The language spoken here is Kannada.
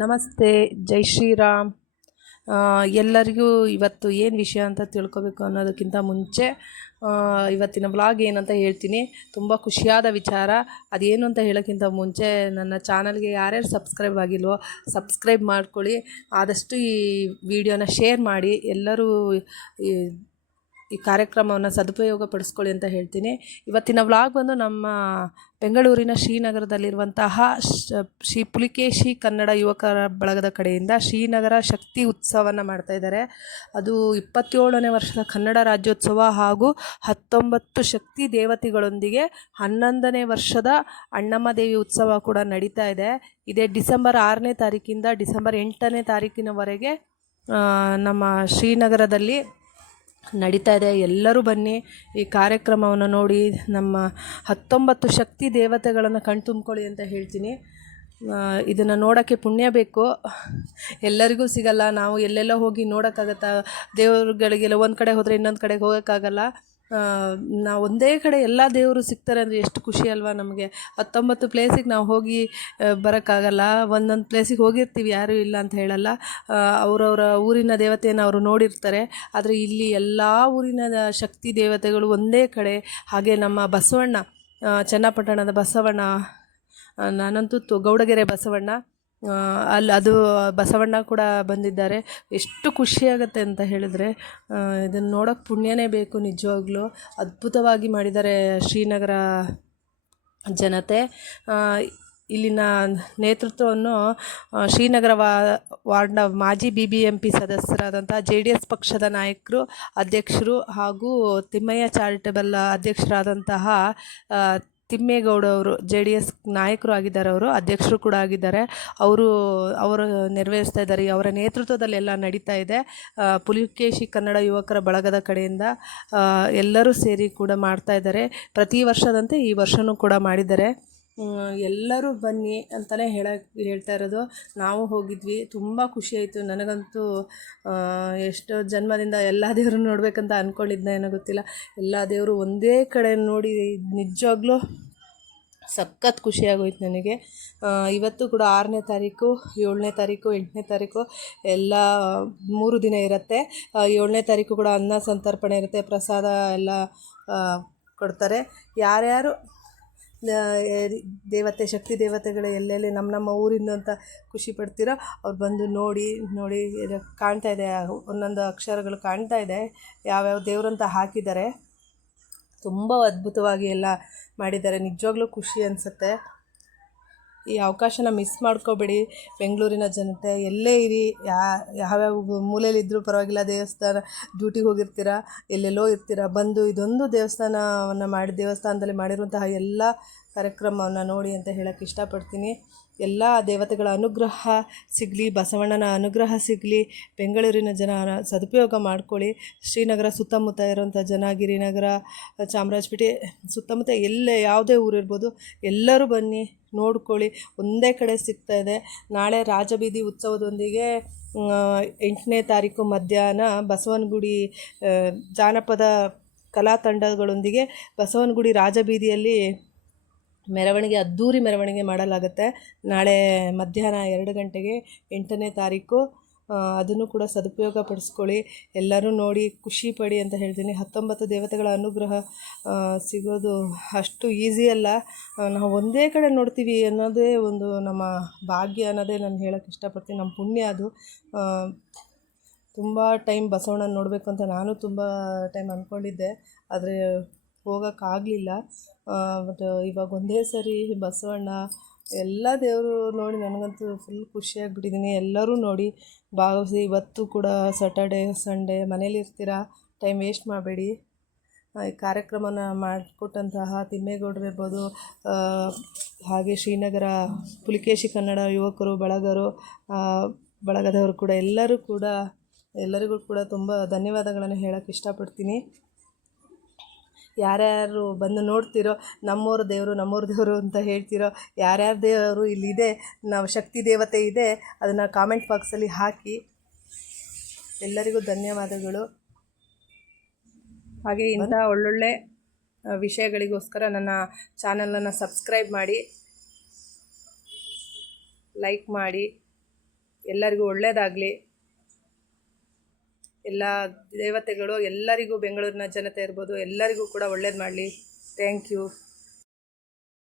ನಮಸ್ತೆ, ಜೈ ಶ್ರೀರಾಮ್. ಎಲ್ಲರಿಗೂ ಇವತ್ತು ಏನು ವಿಷಯ ಅಂತ ತಿಳ್ಕೊಬೇಕು ಅನ್ನೋದಕ್ಕಿಂತ ಮುಂಚೆ ಇವತ್ತಿನ ವ್ಲಾಗ್ ಏನಂತ ಹೇಳ್ತೀನಿ. ತುಂಬ ಖುಷಿಯಾದ ವಿಚಾರ. ಅದೇನು ಅಂತ ಹೇಳೋಕ್ಕಿಂತ ಮುಂಚೆ ನನ್ನ ಚಾನಲ್ಗೆ ಯಾರ್ಯಾರು ಸಬ್ಸ್ಕ್ರೈಬ್ ಆಗಿಲ್ವೋ ಸಬ್ಸ್ಕ್ರೈಬ್ ಮಾಡ್ಕೊಳ್ಳಿ. ಆದಷ್ಟು ಈ ವಿಡಿಯೋನ ಶೇರ್ ಮಾಡಿ. ಎಲ್ಲರೂ ಈ ಕಾರ್ಯಕ್ರಮವನ್ನು ಸದುಪಯೋಗ ಪಡಿಸ್ಕೊಳ್ಳಿ ಅಂತ ಹೇಳ್ತೀನಿ. ಇವತ್ತಿನ ವ್ಲಾಗ್ ಬಂದು ನಮ್ಮ ಬೆಂಗಳೂರಿನ ಶ್ರೀನಗರದಲ್ಲಿರುವಂತಹ ಶ್ರೀ ಪುಲಿಕೇಶಿ ಕನ್ನಡ ಯುವಕರ ಬಳಗದ ಕಡೆಯಿಂದ ಶ್ರೀನಗರ ಶಕ್ತಿ ಉತ್ಸವವನ್ನು ಮಾಡ್ತಾಯಿದ್ದಾರೆ. ಅದು 27ನೇ ವರ್ಷದ ಕನ್ನಡ ರಾಜ್ಯೋತ್ಸವ ಹಾಗೂ 19 ಶಕ್ತಿ ದೇವತೆಗಳೊಂದಿಗೆ 11ನೇ ವರ್ಷದ ಅಣ್ಣಮ್ಮ ದೇವಿ ಉತ್ಸವ ಕೂಡ ನಡೀತಾ ಇದೆ. ಇದೇ ಡಿಸೆಂಬರ್ 6ನೇ ತಾರೀಕಿಂದ ಡಿಸೆಂಬರ್ 8ನೇ ತಾರೀಕಿನವರೆಗೆ ನಮ್ಮ ಶ್ರೀನಗರದಲ್ಲಿ ನಡೀತಾ ಇದೆ. ಎಲ್ಲರೂ ಬನ್ನಿ, ಈ ಕಾರ್ಯಕ್ರಮವನ್ನು ನೋಡಿ ನಮ್ಮ 19 ಶಕ್ತಿ ದೇವತೆಗಳನ್ನು ಕಣ್ತುಂಬ್ಕೊಳ್ಳಿ ಅಂತ ಹೇಳ್ತೀನಿ. ಇದನ್ನು ನೋಡೋಕ್ಕೆ ಪುಣ್ಯ ಬೇಕು, ಎಲ್ಲರಿಗೂ ಸಿಗಲ್ಲ. ನಾವು ಎಲ್ಲೆಲ್ಲೋ ಹೋಗಿ ನೋಡೋಕ್ಕಾಗತ್ತಾ? ದೇವರುಗಳಿಗೆಲ್ಲ ಒಂದು ಕಡೆ ಹೋದರೆ ಇನ್ನೊಂದು ಕಡೆಗೆ ಹೋಗೋಕ್ಕಾಗಲ್ಲ. ನಾವು ಒಂದೇ ಕಡೆ ಎಲ್ಲ ದೇವರು ಸಿಗ್ತಾರೆ ಅಂದರೆ ಎಷ್ಟು ಖುಷಿ ಅಲ್ವಾ ನಮಗೆ. 19 ಪ್ಲೇಸಿಗೆ ನಾವು ಹೋಗಿ ಬರೋಕ್ಕಾಗಲ್ಲ. ಒಂದೊಂದು ಪ್ಲೇಸಿಗೆ ಹೋಗಿರ್ತೀವಿ, ಯಾರೂ ಇಲ್ಲ ಅಂತ ಹೇಳಲ್ಲ. ಅವರವರ ಊರಿನ ದೇವತೆಯನ್ನು ಅವರು ನೋಡಿರ್ತಾರೆ. ಆದರೆ ಇಲ್ಲಿ ಎಲ್ಲ ಊರಿನ ಶಕ್ತಿ ದೇವತೆಗಳು ಒಂದೇ ಕಡೆ. ಹಾಗೆ ನಮ್ಮ ಬಸವಣ್ಣ, ಚನ್ನಪಟ್ಟಣದ ಬಸವಣ್ಣ, ನಾನಂತೂ ಗೌಡಗೆರೆ ಬಸವಣ್ಣ, ಅದು ಬಸವಣ್ಣ ಕೂಡ ಬಂದಿದ್ದಾರೆ. ಎಷ್ಟು ಖುಷಿಯಾಗುತ್ತೆ ಅಂತ ಹೇಳಿದ್ರೆ, ಇದನ್ನು ನೋಡೋಕ್ಕೆ ಪುಣ್ಯನೇ ಬೇಕು ನಿಜವಾಗ್ಲೂ. ಅದ್ಭುತವಾಗಿ ಮಾಡಿದ್ದಾರೆ ಶ್ರೀನಗರ ಜನತೆ. ಇಲ್ಲಿನ ನೇತೃತ್ವವನ್ನು ಶ್ರೀನಗರ ವಾರ್ಡ್ನ ಮಾಜಿ BBMP ಸದಸ್ಯರಾದಂಥ JDS ಪಕ್ಷದ ನಾಯಕರು, ಅಧ್ಯಕ್ಷರು ಹಾಗೂ ತಿಮ್ಮಯ್ಯ ಚಾರಿಟಬಲ್ ಅಧ್ಯಕ್ಷರಾದಂತಹ ತಿಮ್ಮೇಗೌಡವರು JDS ನಾಯಕರು ಆಗಿದ್ದಾರೆ. ಅವರು ಅಧ್ಯಕ್ಷರು ಕೂಡ ಆಗಿದ್ದಾರೆ. ಅವರು ನೆರವೇರಿಸ್ತಾ ಇದ್ದಾರೆ. ಅವರ ನೇತೃತ್ವದಲ್ಲಿ ಎಲ್ಲ ನಡೀತಾ ಇದೆ. ಪುಲಿಕೇಶಿ ಕನ್ನಡ ಯುವಕರ ಬಳಗದ ಕಡೆಯಿಂದ ಎಲ್ಲರೂ ಸೇರಿ ಕೂಡ ಮಾಡ್ತಾ ಇದ್ದಾರೆ. ಪ್ರತಿ ವರ್ಷದಂತೆ ಈ ವರ್ಷವೂ ಕೂಡ ಮಾಡಿದ್ದಾರೆ. ಎಲ್ಲರೂ ಬನ್ನಿ ಅಂತಲೇ ಹೇಳ್ತಾ ಇರೋದು. ನಾವು ಹೋಗಿದ್ವಿ, ತುಂಬ ಖುಷಿಯಾಯಿತು ನನಗಂತೂ. ಎಷ್ಟೋ ಜನ್ಮದಿಂದ ಎಲ್ಲ ದೇವರು ನೋಡಬೇಕಂತ ಅಂದ್ಕೊಂಡಿದ್ದೆ, ಏನೋ ಗೊತ್ತಿಲ್ಲ. ಎಲ್ಲ ದೇವರು ಒಂದೇ ಕಡೆ ನೋಡಿ ನಿಜವಾಗ್ಲೂ ಸಖತ್ ಖುಷಿಯಾಗೋಯ್ತು ನನಗೆ. ಇವತ್ತು ಕೂಡ 6ನೇ ತಾರೀಕು, 7ನೇ ತಾರೀಕು, 8ನೇ ತಾರೀಕು ಎಲ್ಲ 3 ದಿನ ಇರುತ್ತೆ. 7ನೇ ತಾರೀಕು ಕೂಡ ಅನ್ನ ಸಂತರ್ಪಣೆ ಇರುತ್ತೆ, ಪ್ರಸಾದ ಎಲ್ಲ ಕೊಡ್ತಾರೆ. ಯಾರ್ಯಾರು ದೇವತೆ ಶಕ್ತಿ ದೇವತೆಗಳು ಎಲ್ಲೆಲ್ಲಿ ನಮ್ಮ ಊರಿಂದ ಅಂತ ಖುಷಿ ಪಡ್ತೀರೋ ಅವ್ರು ಬಂದು ನೋಡಿ ಕಾಣ್ತಾ ಇದೆ, ಒಂದೊಂದು ಅಕ್ಷರಗಳು ಕಾಣ್ತಾ ಇದೆ, ಯಾವ್ಯಾವ ದೇವರಂತ ಹಾಕಿದ್ದಾರೆ. ತುಂಬ ಅದ್ಭುತವಾಗಿ ಎಲ್ಲ ಮಾಡಿದ್ದಾರೆ. ನಿಜವಾಗ್ಲೂ ಖುಷಿ ಅನಿಸುತ್ತೆ. ಈ ಅವಕಾಶನ ಮಿಸ್ ಮಾಡ್ಕೋಬೇಡಿ. ಬೆಂಗಳೂರಿನ ಜನತೆ ಎಲ್ಲೇ ಇರಿ, ಯಾವ್ಯಾವ ಮೂಲೆಯಲ್ಲಿದ್ದರೂ ಪರವಾಗಿಲ್ಲ, ದೇವಸ್ಥಾನ ಡ್ಯೂಟಿಗೆ ಹೋಗಿರ್ತೀರ, ಎಲ್ಲೆಲ್ಲೋ ಇರ್ತೀರ, ಬಂದು ಇದೊಂದು ದೇವಸ್ಥಾನದಲ್ಲಿ ಮಾಡಿರುವಂತಹ ಎಲ್ಲ ಕಾರ್ಯಕ್ರಮವನ್ನು ನೋಡಿ ಅಂತ ಹೇಳೋಕ್ಕೆ ಇಷ್ಟಪಡ್ತೀನಿ. ಎಲ್ಲ ದೇವತೆಗಳ ಅನುಗ್ರಹ ಸಿಗಲಿ, ಬಸವಣ್ಣನ ಅನುಗ್ರಹ ಸಿಗಲಿ. ಬೆಂಗಳೂರಿನ ಜನ ಸದುಪಯೋಗ ಮಾಡ್ಕೊಳ್ಳಿ. ಶ್ರೀನಗರ ಸುತ್ತಮುತ್ತ ಇರುವಂಥ ಜನ, ಗಿರಿನಗರ, ಚಾಮರಾಜಪೇಟೆ ಸುತ್ತಮುತ್ತ ಎಲ್ಲೇ ಯಾವುದೇ ಊರಿರ್ಬೋದು, ಎಲ್ಲರೂ ಬನ್ನಿ ನೋಡ್ಕೊಳ್ಳಿ. ಒಂದೇ ಕಡೆ ಸಿಗ್ತಾ ಇದೆ. ನಾಳೆ ರಾಜಬೀದಿ ಉತ್ಸವದೊಂದಿಗೆ 8ನೇ ತಾರೀಕು ಮಧ್ಯಾಹ್ನ ಬಸವನಗುಡಿ ಜಾನಪದ ಕಲಾ ತಂಡಗಳೊಂದಿಗೆ ಬಸವನಗುಡಿ ರಾಜಬೀದಿಯಲ್ಲಿ ಮೆರವಣಿಗೆ, ಅದ್ಧೂರಿ ಮೆರವಣಿಗೆ ಮಾಡಲಾಗುತ್ತೆ. ನಾಳೆ ಮಧ್ಯಾಹ್ನ 2 ಗಂಟೆಗೆ 8ನೇ ತಾರೀಕು. ಅದನ್ನು ಕೂಡ ಸದುಪಯೋಗ ಪಡಿಸ್ಕೊಳ್ಳಿ. ಎಲ್ಲರೂ ನೋಡಿ ಖುಷಿ ಪಡಿ ಅಂತ ಹೇಳ್ತೀನಿ. 19 ದೇವತೆಗಳ ಅನುಗ್ರಹ ಸಿಗೋದು ಅಷ್ಟು ಈಸಿ ಅಲ್ಲ. ನಾವು ಒಂದೇ ಕಡೆ ನೋಡ್ತೀವಿ ಅನ್ನೋದೇ ಒಂದು ನಮ್ಮ ಭಾಗ್ಯ ಅನ್ನೋದೇ ನಾನು ಹೇಳೋಕ್ಕೆ ಇಷ್ಟಪಡ್ತೀನಿ. ನಮ್ಮ ಪುಣ್ಯ ಅದು. ತುಂಬ ಟೈಮ್ ಬಸವಣ್ಣನ ನೋಡಬೇಕು ಅಂತ ನಾನು ತುಂಬ ಟೈಮ್ ಅಂದ್ಕೊಂಡಿದ್ದೆ, ಆದರೆ ಹೋಗೋಕ್ಕಾಗಲಿಲ್ಲ. ಬಟ್ ಇವಾಗ ಒಂದೇ ಸರಿ ಬಸವಣ್ಣ ಎಲ್ಲ ದೇವರು ನೋಡಿ ನನಗಂತೂ ಫುಲ್ ಖುಷಿಯಾಗಿಬಿಟ್ಟಿದ್ದೀನಿ. ಎಲ್ಲರೂ ನೋಡಿ ಭಾಗವಹಿಸಿ. ಇವತ್ತು ಕೂಡ ಸ್ಯಾಟರ್ಡೆ ಸಂಡೇ ಮನೇಲಿರ್ತೀರ, ಟೈಮ್ ವೇಸ್ಟ್ ಮಾಡಬೇಡಿ. ಈ ಕಾರ್ಯಕ್ರಮನ ಮಾಡಿಕೊಟ್ಟಂತಹ ತಿಮ್ಮೇಗೌಡರು ಇರ್ಬೋದು, ಹಾಗೆ ಶ್ರೀನಗರ ಪುಲಿಕೇಶಿ ಕನ್ನಡ ಯುವಕರು ಬಳಗದವರು ಕೂಡ ಎಲ್ಲರಿಗೂ ಕೂಡ ತುಂಬ ಧನ್ಯವಾದಗಳನ್ನು ಹೇಳೋಕ್ಕೆ ಇಷ್ಟಪಡ್ತೀನಿ. ಯಾರ್ಯಾರು ಬಂದು ನೋಡ್ತಿರೋ, ನಮ್ಮೂರು ದೇವರು ಅಂತ ಹೇಳ್ತಿರೋ, ಯಾರ್ಯಾರ ದೇವರು ಇಲ್ಲಿದೆ, ನಾವು ಶಕ್ತಿ ದೇವತೆ ಇದೆ, ಅದನ್ನು ಕಾಮೆಂಟ್ ಬಾಕ್ಸಲ್ಲಿ ಹಾಕಿ. ಎಲ್ಲರಿಗೂ ಧನ್ಯವಾದಗಳು. ಹಾಗೆ ಇಂಥ ಒಳ್ಳೊಳ್ಳೆ ವಿಷಯಗಳಿಗೋಸ್ಕರ ನನ್ನ ಚಾನಲನ್ನು ಸಬ್ಸ್ಕ್ರೈಬ್ ಮಾಡಿ, ಲೈಕ್ ಮಾಡಿ. ಎಲ್ಲರಿಗೂ ಒಳ್ಳೆಯದಾಗಲಿ. ಎಲ್ಲ ದೇವತೆಗಳು ಎಲ್ಲರಿಗೂ, ಬೆಂಗಳೂರಿನ ಜನತೆ ಇರ್ಬೋದು, ಎಲ್ಲರಿಗೂ ಕೂಡ ಒಳ್ಳೇದು ಮಾಡಲಿ. Thank you.